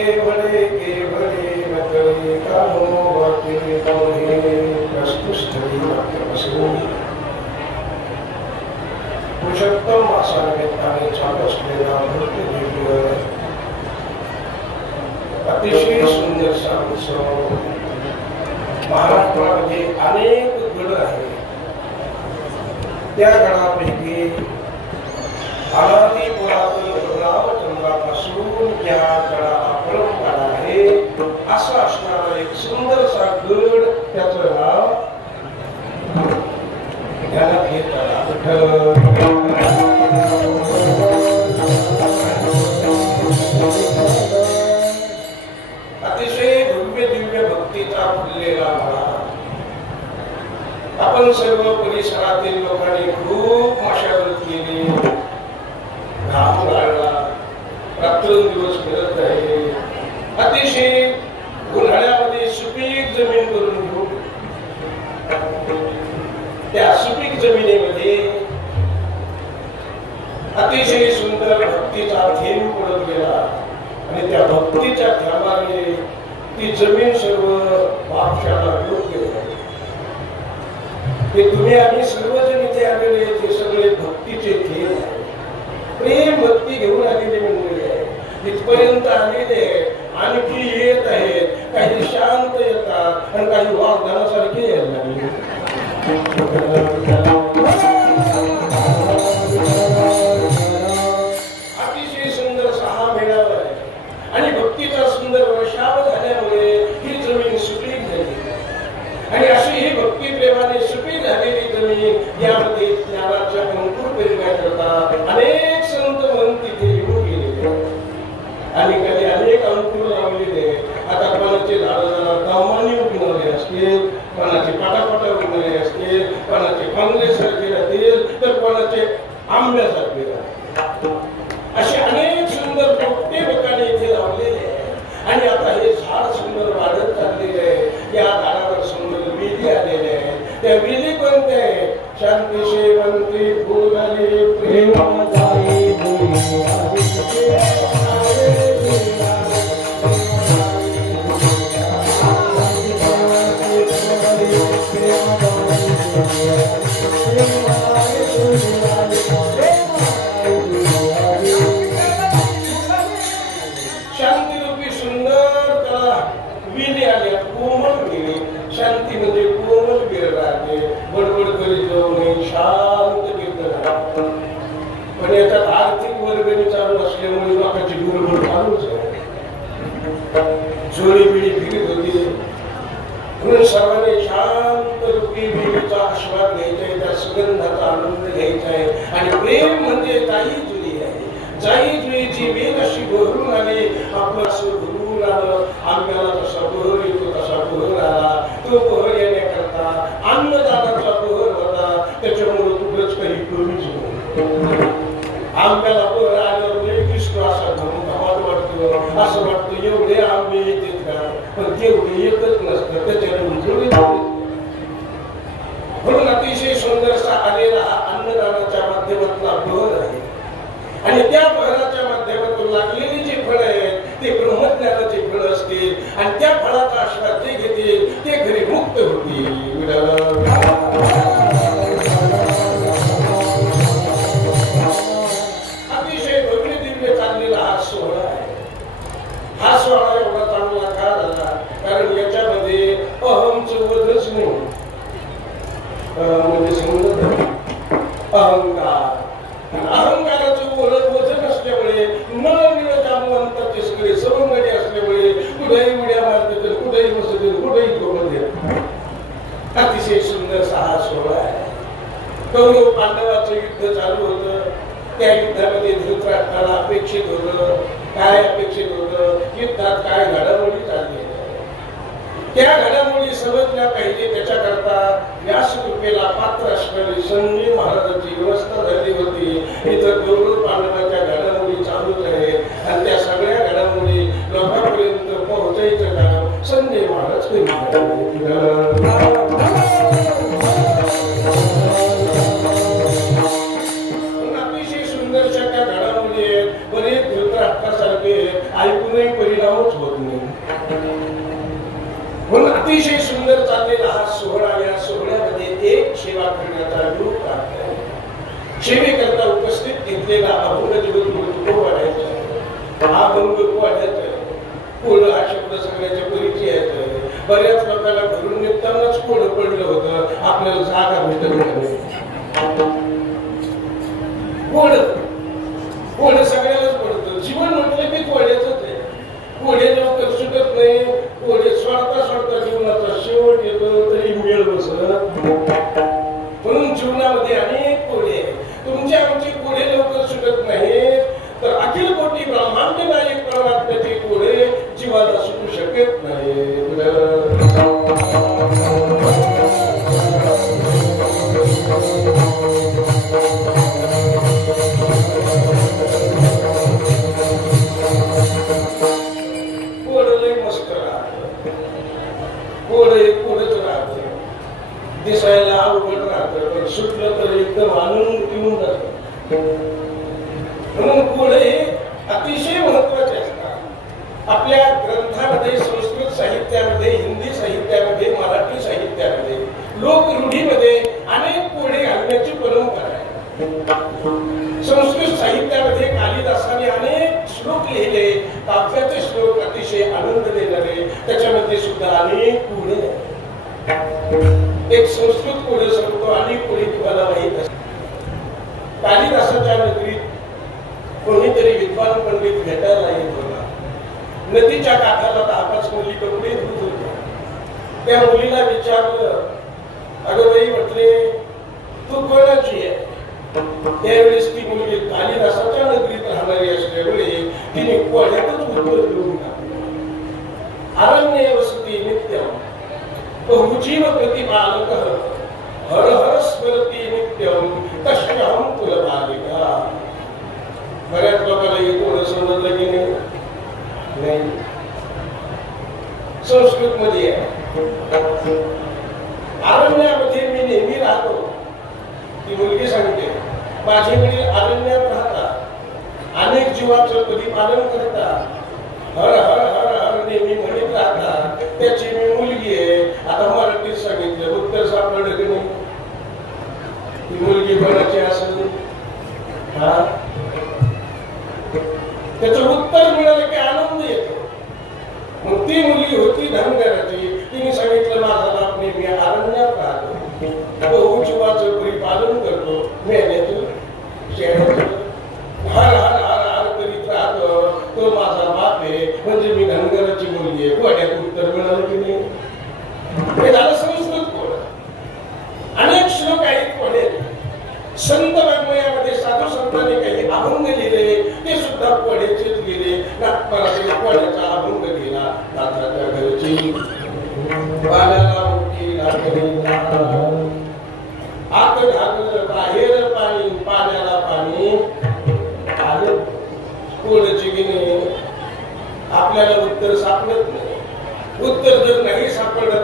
केवळे केवळे नकळे कानो वाक्ये तोहे प्रस्तुष्टवी वाक्यपासून पुरुषोत्तम मासानिमित्ताने चालू असलेला नृत्य दिव्य अतिशय सुंदर सा उत्सव महाराष्ट्रामध्ये अनेक गड आहेत. त्या गडापैकी अनादी पुरातन रामचंद्रापासून ज्या गडाला परंपरा आहे असा असणारा एक सुंदरसा गड, त्याचं नाव त्याला अतिशय भव्य दिव्य भक्तीचा फुललेला मला आपण सर्व परिसरातील लोकांनी खूप मशागत केली, घाम गाळला, रात्रंदिवस फिरत राहिले. अतिशय उन्हाळ्यामध्ये सुपीक जमीन करून घेऊन त्या सुपीक जमिनीमध्ये अतिशय सुंदर भक्तीचा थेंब पडत गेला आणि त्या भक्तीच्या थेंबाने ती जमीन सर्व वापशाला योग्य झाली. ते तुम्ही आम्ही सर्वजण इथे आलेले ते सगळे भक्तीचे थेंब आहे, प्रेम भक्ती घेऊन आलेले मंडळी आहे. इथपर्यंत आलेले आणखी येत आहेत, काही शांत येतात आणि काही वाग्दानासारखे यायला लागले. अतिशय सुंदर सहा मेळावा आहे आणि भक्तीचा सुंदर वर्षाव झाल्यामुळे ही जमीन सुपीक झाली आणि अशी ही भक्ती प्रेमाने सुपीक झालेली जमीन यामध्ये ज्ञानाच्या अंकुर पेरण्याकरता अनेक संत म्हणून तिथे येऊन गेलेले आणि कधी अनेक अंकुर लावलेले. आता कोणाचे झाडं दमाने उगवले असतील, कोणाचे पाटापाटा उगवले असतील, कोणाचे काँग्रेससारखे राहतील तर कोणाचे आंब्यासारखे राहतील. असे अनेक सुंदर मोठे लोकांनी इथे लावलेले आणि आता हे झाड सुंदर वाढत चाललेले आहे. या झाडावर सुंदर विधी आलेले आहेत. त्या विधी कोणत्या आहेत? शांती शेवंती फुलाले प्रेम शांती रूपी सुंदर त्याला विधी आले, कोमल गेले. शांती म्हणजे कोमल गिर राहते, बडबड करीत जाऊ नये, शांत कीर्तन. पण याच्यात आर्थिक वर्गणी चालू असल्यामुळे लोकांची गुरबड चालूच आहे. जोडी बिडी फिरत होती म्हणून सर्वांनी शांत रूपी विधीचा आस्वाद घ्यायचा आहे, त्या सुगंधाचा आनंद घ्यायचा आहे. आणि प्रेम म्हणजे जाई जुई आहे. जाई जुईची वेग अशी बहरून आली, आपण असं भरून आलं. आंब्याला जसा बहर येतो तसा बहर आला. तो बहर येण्याकरता अन्नदानाचा बहर होता, त्याच्यामुळे कुठंच काही कमीच नव्हतं. आंब्याला बहर आल्यावर दिसतो असा धमाल वाटतो, असं वाटतं एवढे आंबे येतात का, पण तेवढे येतच नसतं. त्याच्यातून थोडी म्हणून अतिशय सुंदरसा आलेला अन्नदानाच्या माध्यमातला बहर आहे आणि त्या बहराच्या माध्यमातून लागलेली जी फळं आहेत ते ब्रह्मज्ञानाची फळं असतील आणि त्या फळाचा आस्वाद जे घेतील ते घरी मुक्त होतील. अतिशय भव्य दिव्य चाललेला हा सोहळा आहे. हा सोहळा एवढा चांगला का झाला? कारण याच्यामध्ये अहमचं वजच नाही. म्हणजे समजत अहंकार, अहंकाराचं वजन असल्यामुळे न जामवंताचे सगळे सवंगडी असल्यामुळे कुठेही उड्या मारते तर कुठेही बसते कुठेही झोपते. अतिशय सुंदर सहा सोहळा आहे. कौरव पांडवाचं युद्ध चालू होतं. त्या युद्धामध्ये धृतराष्ट्राला अपेक्षित होतं. काय अपेक्षित होतं? युद्धात काय घडामोडी चालली, त्या घडामोडी समजल्या पाहिजे. त्याच्याकरता व्यास कृपेला पात्र असणारी संजय महाराजांची व्यवस्था झाली होती. इथं कौरव पांडवाच्या घडामोडी चालूच आहे आणि त्या सगळ्या घडामोडी लोकांपर्यंत पोहोचायचं काम संजय महाराज अतिशय सुंदरशा त्या घडामोडी आहेत. बरेच धृतराष्ट्रासारखे ऐकूनही परिणामच होत नाही. म्हणून अतिशय सुंदर चाललेला हा सोहळा, या सोहळ्यामध्ये एक सेवा करण्याचा योग आहे. सेवेकरता उपस्थित घेतलेला अभंग जगत वाढायचा, हा अभंग वाढायचा. कोळ हा शब्द सगळ्याच्या परिचयाचा. बऱ्याच लोकांना घरून निघतानाच कोळ पडलं होतं, आपल्याला जागा भेटत नाही. कोळ कोळ सगळ्यालाच पडतं. जीवन म्हटलं की कोड्याचंच आहे. कोडे लवकर सुटत नाही. कोडे सोडता सोडता जीवनाचा शेवट येतो तरी मेळ बसत. म्हणून जीवनामध्ये अनेक कोडे आहेत. तुमचे आमचे कोडे लवकर सुटत नाहीत, तर अखिल कोटी ब्रह्मांड नायक परमात्म्याचे कोडे जीवाला सुटू शकत नाही. दिसायला अवघड राहतं, पण सुटलं तर एकदम आनंद येऊन जात. म्हणून कोड हे अतिशय महत्वाचे असतात. आपल्या ग्रंथामध्ये, संस्कृत साहित्यामध्ये, हिंदी साहित्यामध्ये, मराठी साहित्यामध्ये, लोकरूढीमध्ये अनेक कोडे घालण्याची परंपरा आहे. संस्कृत साहित्यामध्ये कालिदासाने अनेक श्लोक लिहिले, काव्याचे श्लोक अतिशय आनंद देणारे, त्याच्यामध्ये सुद्धा अनेक कोडे आहेत. एक संस्कृत कोडे सांगतो, अनेक कोडे तुम्हाला माहित असतात. कालिदासाच्या नगरीत कोणीतरी विद्वान पंडित भेटायला येत होता. नदीच्या काठाला 10-5 मुली कपडे धुत होत्या. त्या मुलीला विचारलं, अगं बाई, म्हटले तू कोणाची आहे? त्यावेळेस ती मुलगी कालिदासाच्या नगरीत राहणारी असल्यामुळे तिने कोड्यातच उत्तर देऊन टाकलं. अरण्ये वसती नित्यम बहुजीव प्रतिपालकः हर हर स्मरती नित्यम तस्याहं कुलपालिका. बऱ्याच लोकांना हे कोण समजलं की नाही? संस्कृत मध्ये अरण्यामध्ये मी नेहमी राहतो. ती मुलगी सांगते, माझे वडील अरण्यात राहतात, अनेक जीवाचं प्रतिपालन करतात, हर हर हर हर नेहमी म्हणत राहतात. त्याची मी मुलगी आहे. आता मराठीत सांगितलं, उत्तर सापडलं की नाही? ती मुलगी कोणाची असेल? त्याचं उत्तर मिळालं की आनंद येतो. मग ती मुलगी होती धनगराची. तिने सांगितलं, माझा बाप नेहमी अरण्यात राहतो, बहुजीवाचं परिपालन करतो, मेल्याचं शेणाचं हर हर हर हर करीत राहतो, तो माझा बाप आहे, म्हणजे मी धनगराची मुलगी आहे. कोड्यात उत्तर मिळालं की नाही? हे झालं संस्कृत कोड. अनेक श्लोक आहेत कोडे. संत वाङ्मयामध्ये साधू संतांनी काही अभंग लिहिले, ते सुद्धा कोड्याचेच लिहिले. नागपरातील कोड्याचा अभंग लिहिला. नाथाच्या घरची पाण्याला मोठी लागली, आत घातलं बाहेर पाणी, पाण्याला पाणी आलं. कोड्याची गिने आपल्याला उत्तर सापडत नाही. उत्तर जर नाही सापडलं